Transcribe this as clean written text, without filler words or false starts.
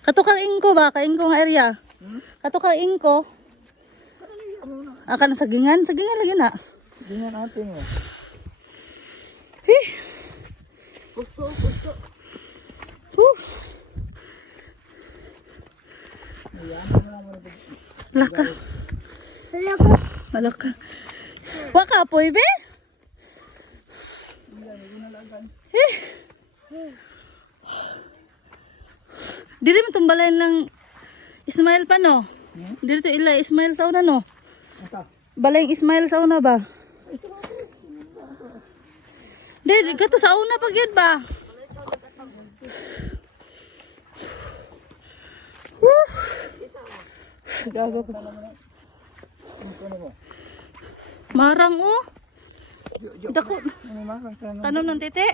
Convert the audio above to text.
Katukang ingko ba? Kaingko nga area. Katukang ingko. Akan sagingan lagi na. Sagingan ating oh. Puso. Laka. Malaka. Waka apoy be? Diri mo tumbalayan ng Ismail pa no? Diri to ila Ismail sa una no? Balay Ismail sa una ba? Diri gato sa una pag yun ba? Gago ko. Marang oh. Dako. Tanom ng tete.